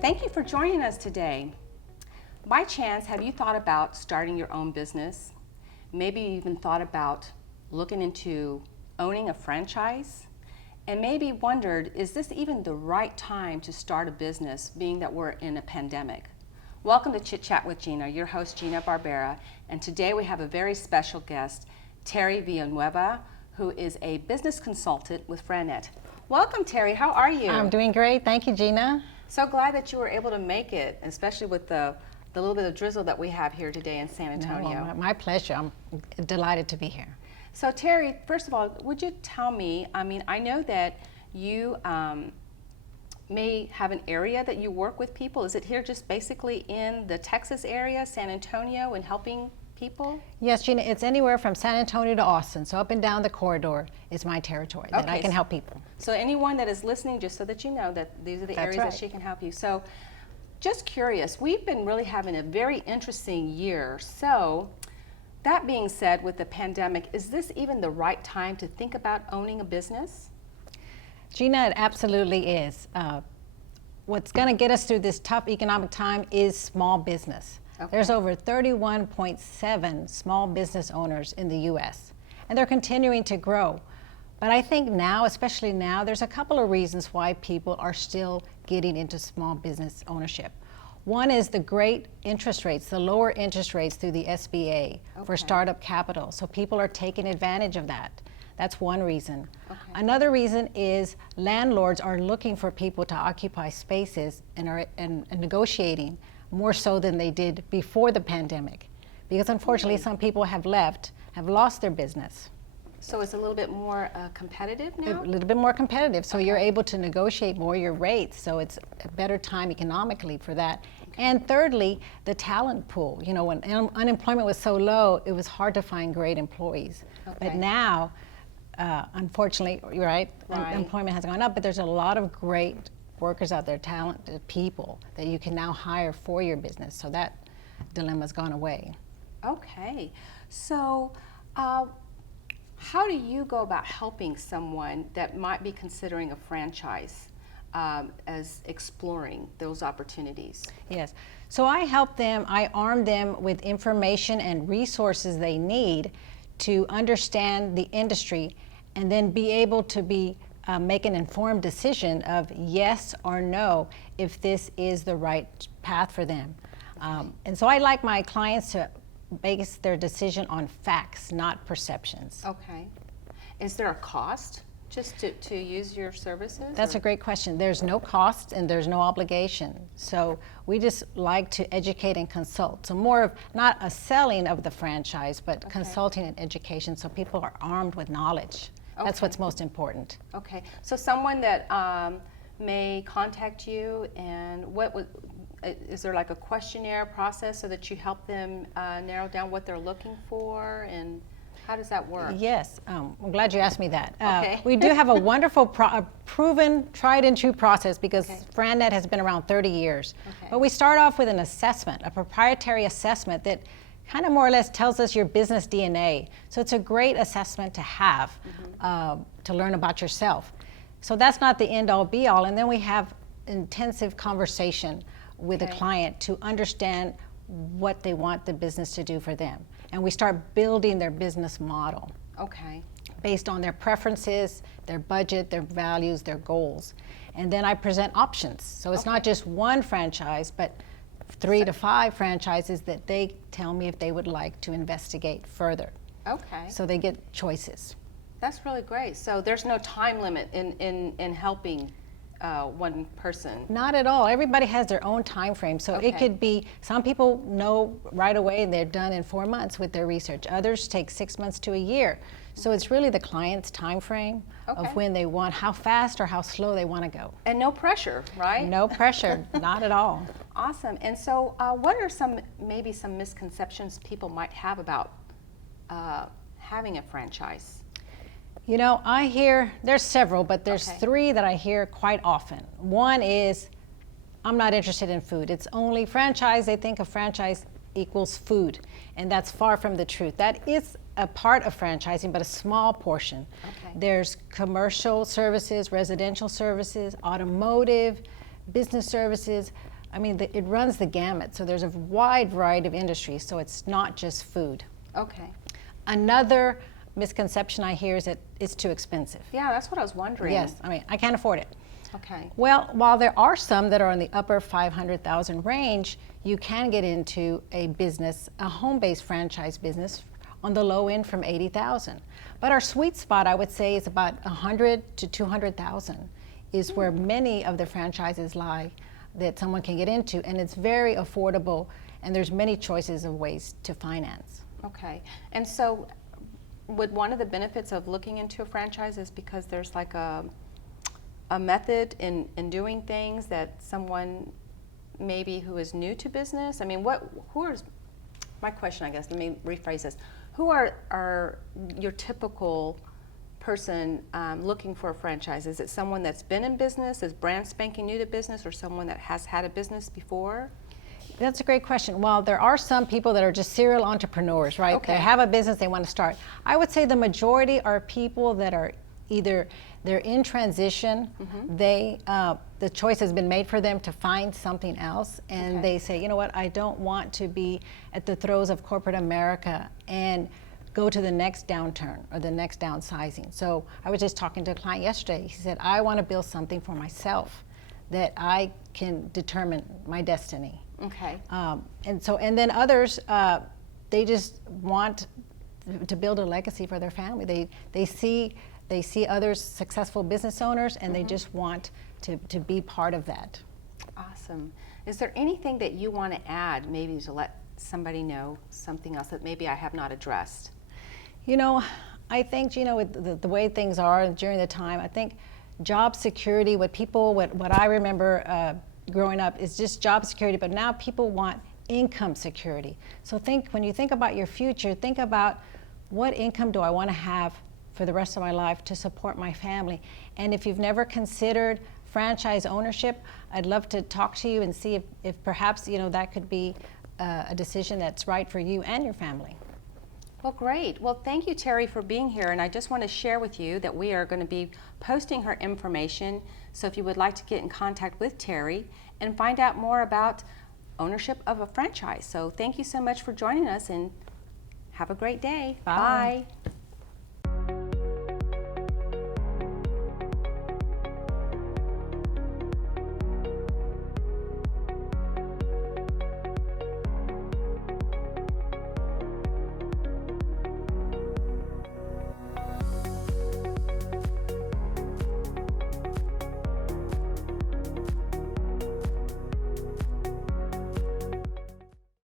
Thank you for joining us today. By chance, have you thought about starting your own business? Maybe you even thought about looking into owning a franchise? And maybe wondered, is this even the right time to start a business, being that we're in a pandemic? Welcome to Chit Chat with Gina, your host Gina Barbera, and today we have a very special guest, Teri Villanueva, who is a business consultant with FRANNET. Welcome, Teri. How are you? I'm doing great. Thank you, Gina. So glad that you were able to make it, especially with the little bit of drizzle that we have here today in San Antonio. No, my pleasure. I'm delighted to be here. So Teri, first of all, would you tell me, I know that you may have an area that you work with people. Is it here just basically in the Texas area, San Antonio, and helping people? Yes, Gina, it's anywhere from San Antonio to Austin. So up and down the corridor is my territory that I can help people. So anyone that is listening, just so that you know that these are the areas that she can help you. So just curious, we've been really having a very interesting year. So that being said, with the pandemic, is this even the right time to think about owning a business? Gina, it absolutely is. What's going to get us through this tough economic time is small business. Okay. There's over 31.7 small business owners in the U.S., and they're continuing to grow. But I think now, especially now, there's a couple of reasons why people are still getting into small business ownership. One is the great interest rates, the lower interest rates through the SBA for startup capital. So people are taking advantage of that. That's one reason. Another reason is landlords are looking for people to occupy spaces and are negotiating more so than they did before the pandemic. Because unfortunately, some people have lost their business. So it's a little bit more competitive now? A little bit more competitive. So you're able to negotiate more your rates. So it's a better time economically for that. And thirdly, the talent pool. You know, when unemployment was so low, it was hard to find great employees. But now, unfortunately, employment has gone up, but there's a lot of great workers out there, talented people that you can now hire for your business. So that dilemma's gone away. Okay. So, how do you go about helping someone that might be considering a franchise as exploring those opportunities? Yes. So I help them, I arm them with information and resources they need to understand the industry and then be able to make an informed decision of yes or no if this is the right path for them. And so I like my clients to base their decision on facts, not perceptions. Okay. Is there a cost just to use your services? That's a great question. There's no cost and there's no obligation. So we just like to educate and consult. So more of not a selling of the franchise, but consulting and education so people are armed with knowledge. That's what's most important. Okay. So someone that may contact you, and is there like a questionnaire process so that you help them narrow down what they're looking for, and how does that work? Yes, I'm glad you asked me that. We do have a wonderful, proven, tried and true process because FRANNET has been around 30 years. But we start off with an assessment, a proprietary assessment that kind of more or less tells us your business DNA. So it's a great assessment to have to learn about yourself. So that's not the end all be all. And then we have intensive conversation with a client to understand what they want the business to do for them. And we start building their business model. Based on their preferences, their budget, their values, their goals. And then I present options. So it's not just one franchise, but 3 to 5 franchises that they tell me if they would like to investigate further. So they get choices. That's really great. So there's no time limit in helping one person? Not at all. Everybody has their own time frame. So it could be, some people know right away and they're done in 4 months with their research. Others take 6 months to a year. So it's really the client's time frame of when they want, how fast or how slow they want to go. And no pressure, right? No pressure, not at all. Awesome. And so what are maybe some misconceptions people might have about having a franchise? You know, I hear, there's several, but there's 3 that I hear quite often. One is, I'm not interested in food. It's only franchise. They think a franchise equals food, and that's far from the truth. That is a part of franchising, but a small portion. There's commercial services, residential services, automotive, business services, I mean, it runs the gamut. So there's a wide variety of industries. So it's not just food. Okay. Another misconception I hear is that it's too expensive. Yeah, that's what I was wondering. Yes, I mean, I can't afford it. Okay. Well, while there are some that are in the upper 500,000 range, you can get into a business, a home-based franchise business on the low end from 80,000. But our sweet spot, I would say, is about 100 to 200,000 is where many of the franchises lie that someone can get into, and it's very affordable, and there's many choices of ways to finance. Okay. And so would one of the benefits of looking into a franchise is because there's like a method in doing things that someone maybe who is new to business? I mean, my question, I guess, let me rephrase this. Who are your typical person looking for a franchise? Is it someone that's been in business, is brand spanking new to business, or someone that has had a business before? That's a great question. Well, there are some people that are just serial entrepreneurs, right? Okay. They have a business they want to start. I would say the majority are people that are either they're in transition, the choice has been made for them to find something else, and they say, you know what, I don't want to be at the throes of corporate America and go to the next downturn or the next downsizing. So I was just talking to a client yesterday. He said, I want to build something for myself that I can determine my destiny. Okay. And then others, they just want to build a legacy for their family. They see others successful business owners, and they just want to be part of that. Awesome. Is there anything that you want to add, maybe to let somebody know something else that maybe I have not addressed? You know, I think, Gina, with the way things are during the time, I think job security, what I remember growing up is just job security, but now people want income security. So when you think about your future, think about what income do I want to have for the rest of my life to support my family. And if you've never considered franchise ownership, I'd love to talk to you and see if perhaps, that could be a decision that's right for you and your family. Well, great. Well, thank you, Teri, for being here. And I just want to share with you that we are going to be posting her information. So if you would like to get in contact with Teri and find out more about ownership of a franchise. So thank you so much for joining us, and have a great day. Bye. Bye.